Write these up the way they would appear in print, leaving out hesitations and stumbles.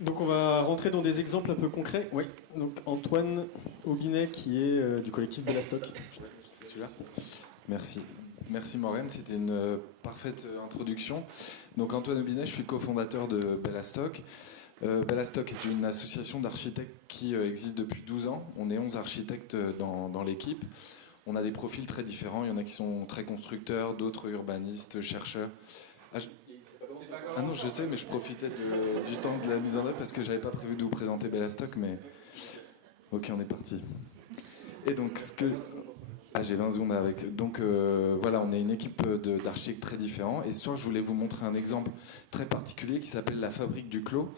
Donc on va rentrer dans des exemples un peu concrets. Oui. Donc Antoine Aubinet qui est du collectif Bellastock. C'est celui-là. Merci. Merci Maureen, c'était une parfaite introduction. Donc Antoine Aubinet, je suis cofondateur de Bellastock. Bellastock est une association d'architectes qui existe depuis 12 ans. On est 11 architectes dans l'équipe. On a des profils très différents. Il y en a qui sont très constructeurs, d'autres urbanistes, chercheurs. Ah non, je sais, mais je profitais du temps de la mise en œuvre parce que j'avais pas prévu de vous présenter Bellastock, mais ok, on est parti. Et donc, j'ai 20 secondes avec. Donc voilà, on est une équipe d'architectes très différents. Et ce soir, je voulais vous montrer un exemple très particulier qui s'appelle la fabrique du clos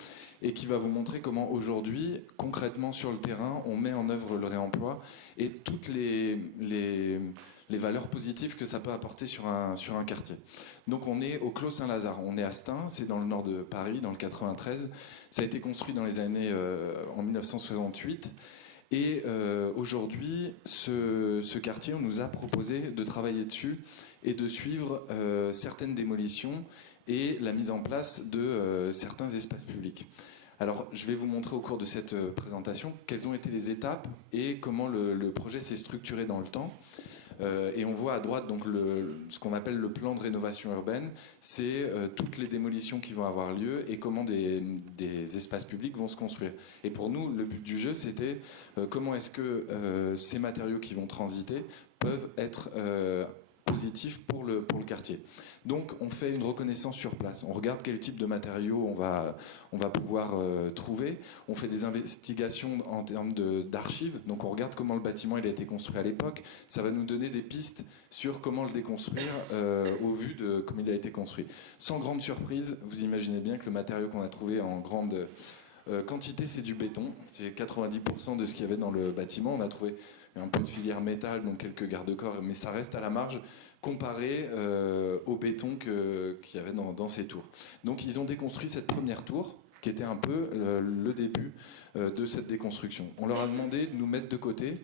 et qui va vous montrer comment aujourd'hui, concrètement sur le terrain, on met en œuvre le réemploi et toutes les valeurs positives que ça peut apporter sur un quartier. Donc on est au Clos Saint-Lazare, on est à Stein, c'est dans le nord de Paris, dans le 93. Ça a été construit dans les années en 1968. Et aujourd'hui, ce quartier, on nous a proposé de travailler dessus et de suivre certaines démolitions et la mise en place de certains espaces publics. Alors, je vais vous montrer au cours de cette présentation quelles ont été les étapes et comment le projet s'est structuré dans le temps. Et on voit à droite donc ce qu'on appelle le plan de rénovation urbaine, c'est toutes les démolitions qui vont avoir lieu et comment des espaces publics vont se construire. Et pour nous, le but du jeu, c'était comment est-ce que ces matériaux qui vont transiter peuvent être positifs pour le quartier. Donc on fait une reconnaissance sur place, on regarde quel type de matériaux on va pouvoir trouver, on fait des investigations en termes d'archives, donc on regarde comment le bâtiment il a été construit à l'époque, ça va nous donner des pistes sur comment le déconstruire au vu de comment il a été construit. Sans grande surprise, vous imaginez bien que le matériau qu'on a trouvé en grande quantité, c'est du béton, c'est 90% de ce qu'il y avait dans le bâtiment. On a trouvé un peu de filière métal, donc quelques garde-corps, mais ça reste à la marge comparé au béton qu'il y avait dans ces tours. Donc ils ont déconstruit cette première tour, qui était un peu le début de cette déconstruction. On leur a demandé de nous mettre de côté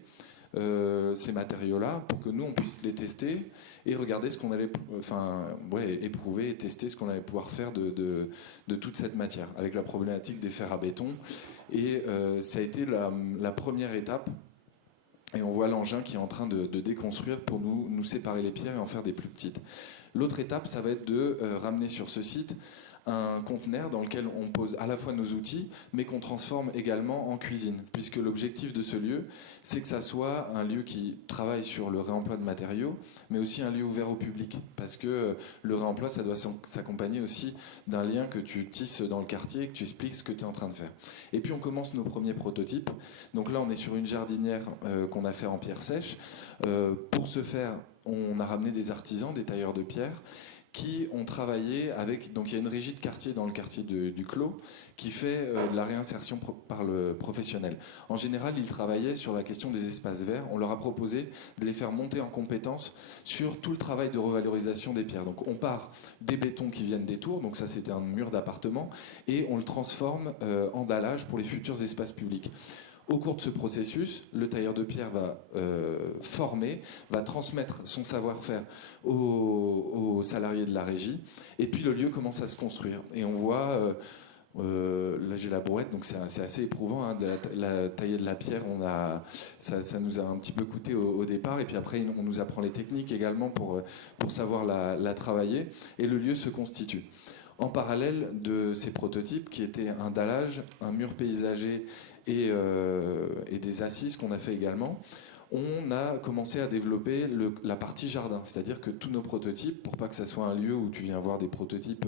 ces matériaux-là pour que nous on puisse les tester et regarder ce qu'on allait, éprouver et tester ce qu'on allait pouvoir faire de toute cette matière avec la problématique des fers à béton. Et ça a été la première étape. Et on voit l'engin qui est en train de déconstruire pour nous séparer les pierres et en faire des plus petites. L'autre étape, ça va être de ramener sur ce site un conteneur dans lequel on pose à la fois nos outils, mais qu'on transforme également en cuisine, puisque l'objectif de ce lieu, c'est que ça soit un lieu qui travaille sur le réemploi de matériaux, mais aussi un lieu ouvert au public, parce que le réemploi, ça doit s'accompagner aussi d'un lien que tu tisses dans le quartier, que tu expliques ce que tu es en train de faire. Et puis on commence nos premiers prototypes. Donc là, on est sur une jardinière qu'on a fait en pierre sèche. Pour ce faire, on a ramené des artisans, des tailleurs de pierre, qui ont travaillé avec... Donc il y a une régie de quartier dans le quartier du Clos qui fait la réinsertion par le professionnel. En général, ils travaillaient sur la question des espaces verts. On leur a proposé de les faire monter en compétences sur tout le travail de revalorisation des pierres. Donc on part des bétons qui viennent des tours, donc ça c'était un mur d'appartement, et on le transforme en dallage pour les futurs espaces publics. Au cours de ce processus, le tailleur de pierre va former, va transmettre son savoir-faire aux salariés de la régie, et puis le lieu commence à se construire. Et on voit, là j'ai la brouette, donc c'est assez éprouvant, hein, la tailler de la pierre, ça nous a un petit peu coûté au départ, et puis après on nous apprend les techniques également pour savoir la travailler, et le lieu se constitue. En parallèle de ces prototypes qui étaient un dallage, un mur paysager et des assises qu'on a fait également, on a commencé à développer la partie jardin. C'est-à-dire que tous nos prototypes, pour pas que ça soit un lieu où tu viens voir des prototypes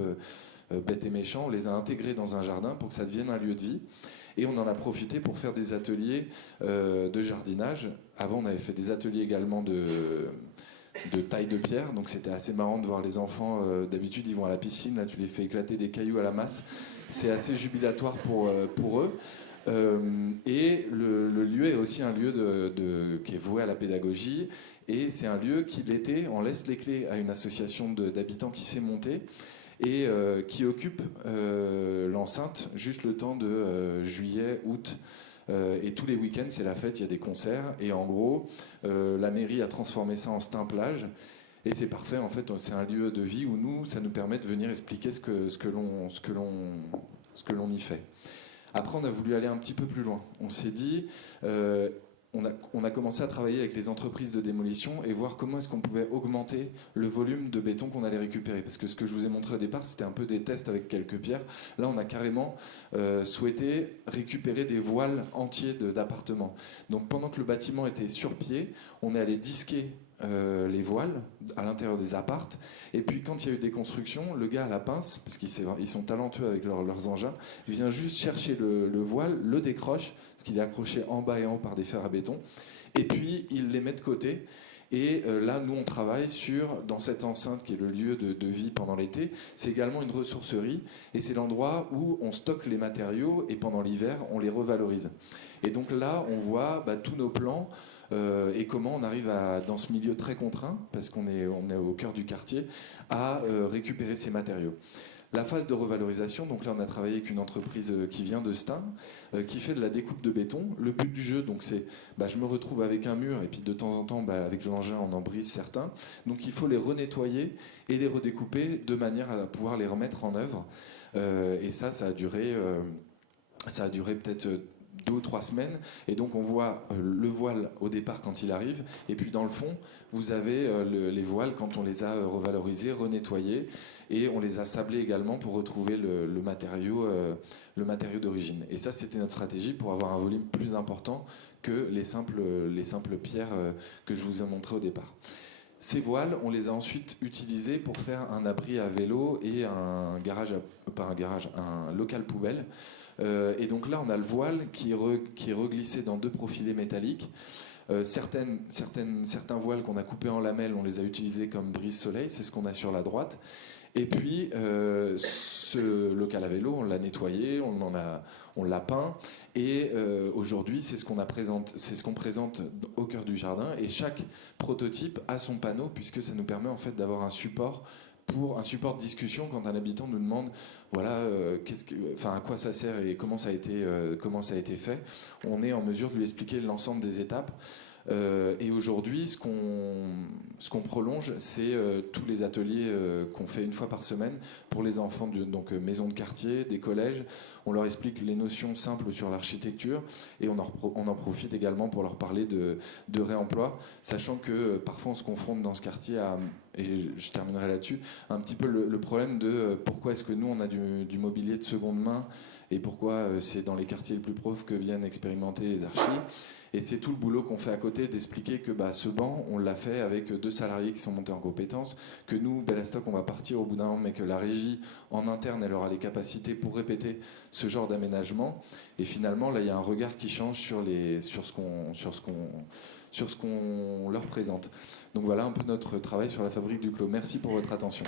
bêtes et méchants, on les a intégrés dans un jardin pour que ça devienne un lieu de vie. Et on en a profité pour faire des ateliers de jardinage. Avant, on avait fait des ateliers également de taille de pierre, donc c'était assez marrant de voir les enfants. D'habitude ils vont à la piscine, là tu les fais éclater des cailloux à la masse, c'est assez jubilatoire pour eux. Et le lieu est aussi un lieu qui est voué à la pédagogie, et c'est un lieu qui l'été on laisse les clés à une association d'habitants qui s'est montée et qui occupe l'enceinte juste le temps de juillet, août. Et tous les week-ends, c'est la fête, il y a des concerts. Et en gros, la mairie a transformé ça en Stein plage. Et c'est parfait, en fait, c'est un lieu de vie où ça nous permet de venir expliquer ce que l'on y fait. Après, on a voulu aller un petit peu plus loin. On s'est dit, on a commencé à travailler avec les entreprises de démolition et voir comment est-ce qu'on pouvait augmenter le volume de béton qu'on allait récupérer. Parce que ce que je vous ai montré au départ, c'était un peu des tests avec quelques pierres. Là, on a carrément souhaité récupérer des voiles entiers d'appartements. Donc pendant que le bâtiment était sur pied, on est allé disquer les voiles à l'intérieur des appartes, et puis quand il y a eu des constructions, le gars à la pince, parce qu'ils sont talentueux avec leurs engins, il vient juste chercher le voile, le décroche, parce qu'il est accroché en bas et en haut par des fers à béton, et puis il les met de côté. Et là, nous, on travaille dans cette enceinte qui est le lieu de vie pendant l'été. C'est également une ressourcerie et c'est l'endroit où on stocke les matériaux et pendant l'hiver, on les revalorise. Et donc là, on voit tous nos plans et comment on arrive dans ce milieu très contraint, parce qu'on est au cœur du quartier, à récupérer ces matériaux. La phase de revalorisation, donc là on a travaillé avec une entreprise qui vient de Stein, qui fait de la découpe de béton. Le but du jeu, donc c'est, je me retrouve avec un mur et puis de temps en temps, avec l'engin, on en brise certains. Donc il faut les renettoyer et les redécouper de manière à pouvoir les remettre en œuvre. Et ça a duré peut-être 2 ou 3 semaines, et donc on voit le voile au départ quand il arrive, et puis dans le fond vous avez les voiles quand on les a revalorisés, renettoyés, et on les a sablés également pour retrouver le matériau d'origine. Et ça, c'était notre stratégie pour avoir un volume plus important que les simples pierres que je vous ai montrées au départ. Ces voiles, on les a ensuite utilisées pour faire un abri à vélo et un local poubelle. Et donc là, on a le voile qui est reglissé dans 2 profilés métalliques. Certains voiles qu'on a coupés en lamelles, on les a utilisés comme brise-soleil, c'est ce qu'on a sur la droite. Et puis, ce local à vélo, on l'a nettoyé, on l'a peint. Et aujourd'hui, c'est ce qu'on présente au cœur du jardin. Et chaque prototype a son panneau, puisque ça nous permet en fait d'avoir un support de discussion quand un habitant nous demande à quoi ça sert et comment ça a été fait. On est en mesure de lui expliquer l'ensemble des étapes. Et aujourd'hui, ce qu'on prolonge, c'est tous les ateliers qu'on fait une fois par semaine pour les enfants, donc maisons de quartier, des collèges. On leur explique les notions simples sur l'architecture et on en profite également pour leur parler de réemploi, sachant que parfois on se confronte dans ce quartier et je terminerai là-dessus, un petit peu le problème de pourquoi est-ce que nous on a du mobilier de seconde main et pourquoi c'est dans les quartiers les plus pauvres que viennent expérimenter les archis. Et c'est tout le boulot qu'on fait à côté d'expliquer que ce banc, on l'a fait avec 2 salariés qui sont montés en compétences, que nous, Bellastock, on va partir au bout d'un an, mais que la régie en interne, elle aura les capacités pour répéter ce genre d'aménagement. Et finalement, là, il y a un regard qui change sur ce qu'on leur présente. Donc voilà un peu notre travail sur la fabrique du clos. Merci pour votre attention.